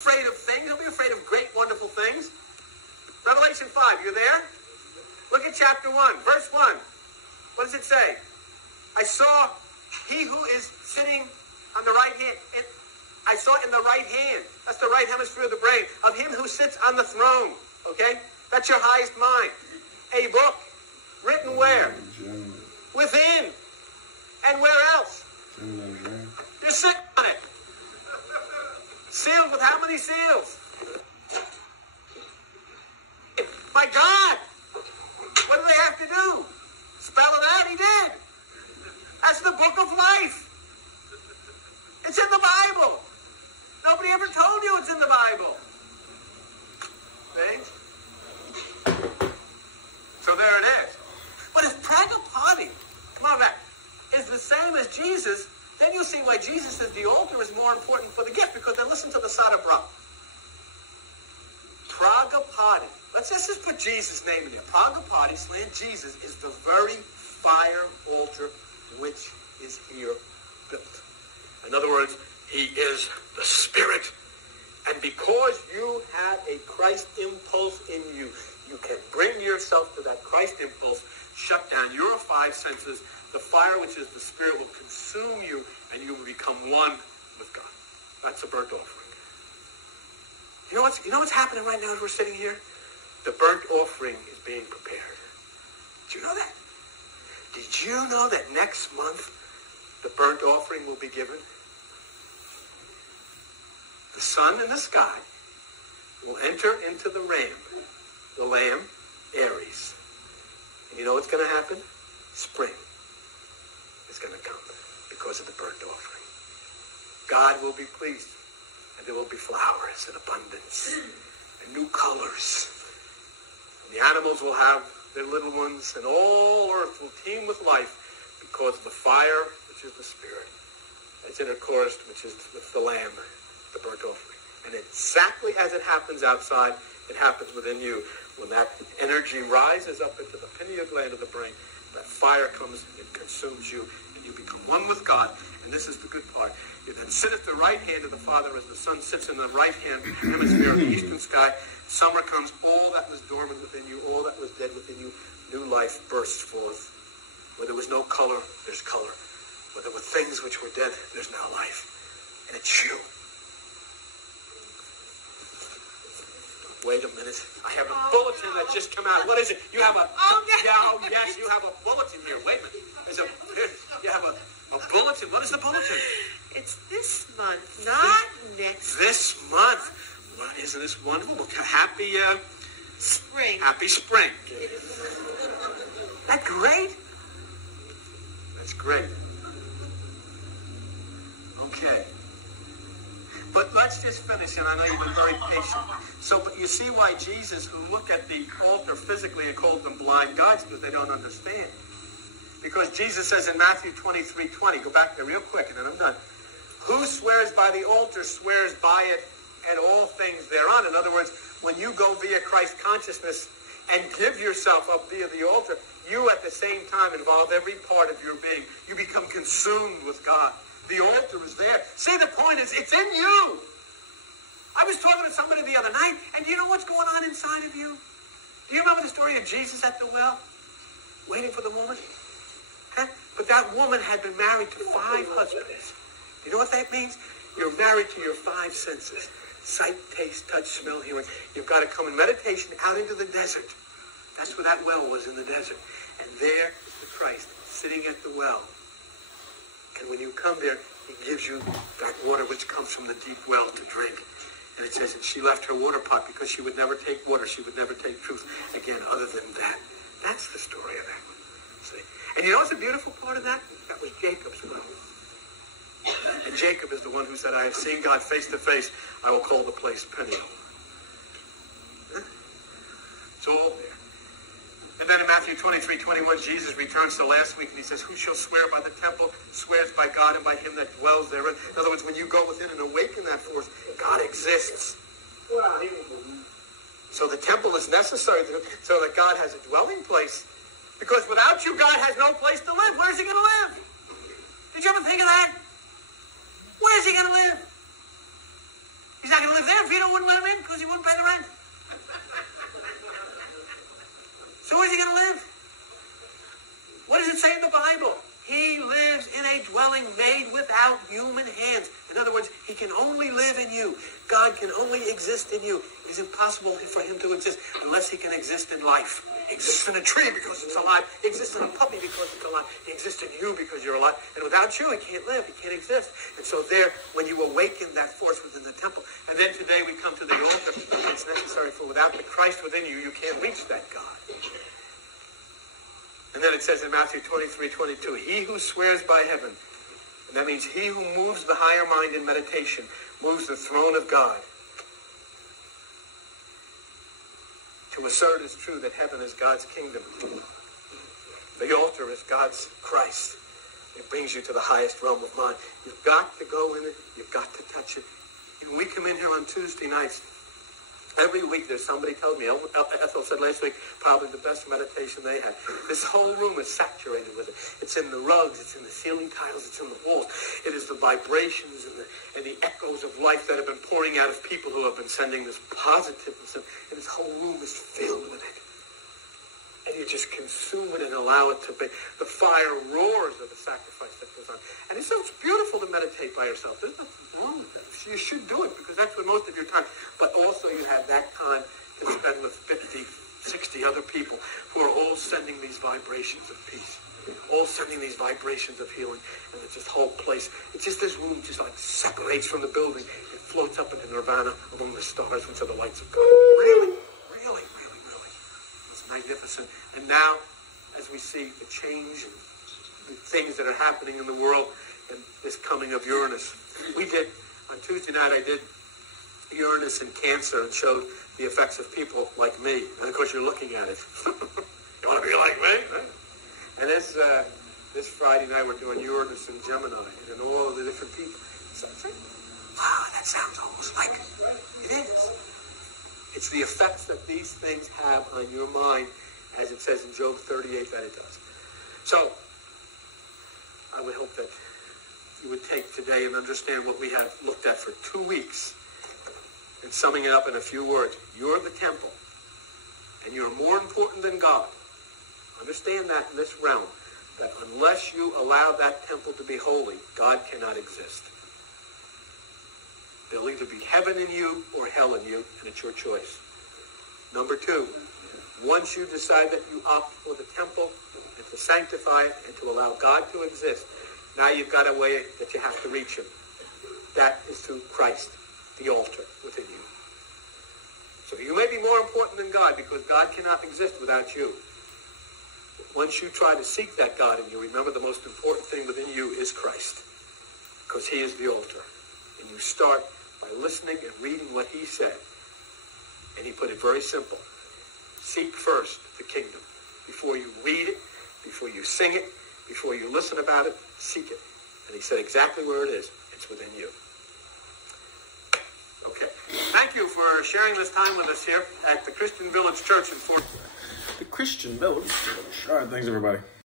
afraid of things. Don't be afraid of great, wonderful things. Revelation 5, you there? Look at chapter 1, verse 1. What does it say? I saw he who is sitting on the right hand. I saw in the right hand, that's the right hemisphere of the brain, of him who sits on the throne. Okay? That's your highest mind. A book written where? Within. And where else? You're sitting on it. Sealed with how many seals? My God! What do they have to do? Spell it out? He did. That's the book of life. It's in the Bible. Nobody ever told you it's in the Bible. See? So there it is. But if Pragapati, come on back, is the same as Jesus, then you'll see why Jesus says the altar is more important for the gift, because then listen to the Sada Brahma. Pragapati. Let's just put Jesus' name in there. Pragapati, slant Jesus, is the very fire altar which is here built. In other words, he is the Spirit. And because you have a Christ impulse in you, you can bring yourself to that Christ impulse, shut down your five senses. The fire, which is the Spirit, will consume you, and you will become one with God. That's a burnt offering. You know what's happening right now as we're sitting here? The burnt offering is being prepared. Did you know that? Did you know that next month the burnt offering will be given? The sun and the sky will enter into the lamb, Aries. And you know what's going to happen? Spring is going to come because of the burnt offering. God will be pleased, and there will be flowers in abundance and new colors. And the animals will have their little ones, and all earth will teem with life because of the fire, which is the Spirit. It's intercoursed, which is with the lamb, the burnt offering. And exactly as it happens outside, it happens within you. When that energy rises up into the pineal gland of the brain, that fire comes and consumes you, and you become one with God. And this is the good part. You then sit at the right hand of the Father as the sun sits in the right hand hemisphere of the eastern sky. Summer comes, all that was dormant within you, all that was dead within you, new life bursts forth. Where there was no color, there's color. Where there were things which were dead, there's now life. And it's you. Wait a minute. I have a bulletin that just came out. What is it? You have a... yes, you have a bulletin here. Wait a minute. You have a bulletin. What is the bulletin? It's this month, not next. This month. Well, isn't this wonderful? Happy... spring. Happy spring. That great? That's great. Okay. But let's just finish, and I know you've been very patient. So, but you see why Jesus, who looked at the altar physically and called them blind guides, because they don't understand. Because Jesus says in Matthew 23:20, go back there real quick, and then I'm done. Who swears by the altar swears by it and all things thereon. In other words, when you go via Christ consciousness and give yourself up via the altar, you at the same time involve every part of your being. You become consumed with God. The altar is there. See, the point is, it's in you. I was talking to somebody the other night, and do you know what's going on inside of you? Do you remember the story of Jesus at the well? Waiting for the woman? Huh? But that woman had been married to 5 husbands. You know what that means? You're married to your 5 senses. Sight, taste, touch, smell, hearing. You've got to come in meditation out into the desert. That's where that well was, in the desert. And there is the Christ sitting at the well. And when you come there, he gives you that water which comes from the deep well to drink. And it says that she left her water pot because she would never take water. She would never take truth again other than that. That's the story of that one. See? And you know what's the beautiful part of that? That was Jacob's well. And Jacob is the one who said, I have seen God face to face. I will call the place Pineal. Huh? It's all there. And then in Matthew 23:21, Jesus returns to last week, and he says, who shall swear by the temple, swears by God and by him that dwells therein. In other words, when you go within and awaken that force, God exists. So the temple is necessary so that God has a dwelling place. Because without you, God has no place to live. Where's he going to live? Did you ever think of that? Where's he going to live? He's not going to live there. Vito wouldn't let him in because he wouldn't pay the rent. So where's he going to live? What does it say in the Bible? He lives in a dwelling made without human hands. In other words, he can only live in you. God can only exist in you. It is impossible for him to exist unless he can exist in life. He exists in a tree because it's alive. He exists in a puppy because it's alive. He exists in you because you're alive. And without you, he can't live. He can't exist. And so there, when you awaken that force within the temple, and then today we come to the altar, it's necessary, for without the Christ within you, you can't reach that God. And then it says in Matthew 23:22, he who swears by heaven, and that means he who moves the higher mind in meditation, moves the throne of God. To assert is true that heaven is God's kingdom. The altar is God's Christ. It brings you to the highest realm of mind. You've got to go in it. You've got to touch it. And we come in here on Tuesday nights. Every week there's somebody tells me, Ethel said last week, probably the best meditation they had. This whole room is saturated with it. It's in the rugs, it's in the ceiling tiles, it's in the walls. It is the vibrations and the echoes of life that have been pouring out of people who have been sending this positiveness. And this whole room is filled with it. And you just consume it and allow it to be. The fire roars of the sacrifice that goes on. And it's so beautiful to meditate by yourself. There's nothing wrong with that. You should do it because that's what most of your time. But also you have that time to spend with 50, 60 other people who are all sending these vibrations of peace. All sending these vibrations of healing. And it's this whole place. It's just this room just like separates from the building and floats up into nirvana among the stars, which are the lights of God. Really? Really? Magnificent. And now, as we see the change and the things that are happening in the world and this coming of Uranus, on Tuesday night I did Uranus and Cancer and showed the effects of people like me. And of course you're looking at it. You want to be like me? Right? And this Friday night we're doing Uranus and Gemini and all of the different people. So I think, wow, that sounds almost like it is. It's the effects that these things have on your mind, as it says in Job 38 that it does. So, I would hope that you would take today and understand what we have looked at for 2 weeks, and summing it up in a few words. You're the temple, and you're more important than God. Understand that in this realm, that unless you allow that temple to be holy, God cannot exist. There'll either be heaven in you or hell in you, and it's your choice. Number 2, once you decide that you opt for the temple and to sanctify it and to allow God to exist, now you've got a way that you have to reach him. That is through Christ, the altar within you. So you may be more important than God because God cannot exist without you. Once you try to seek that God in you, remember the most important thing within you is Christ, because he is the altar. And you start by listening and reading what he said. And he put it very simple. Seek first the kingdom. Before you read it, before you sing it, before you listen about it, seek it. And he said exactly where it is. It's within you. Okay. Thank you for sharing this time with us here at the Christian Village Church in Fort Worth. The Christian Village Church. All right, thanks everybody.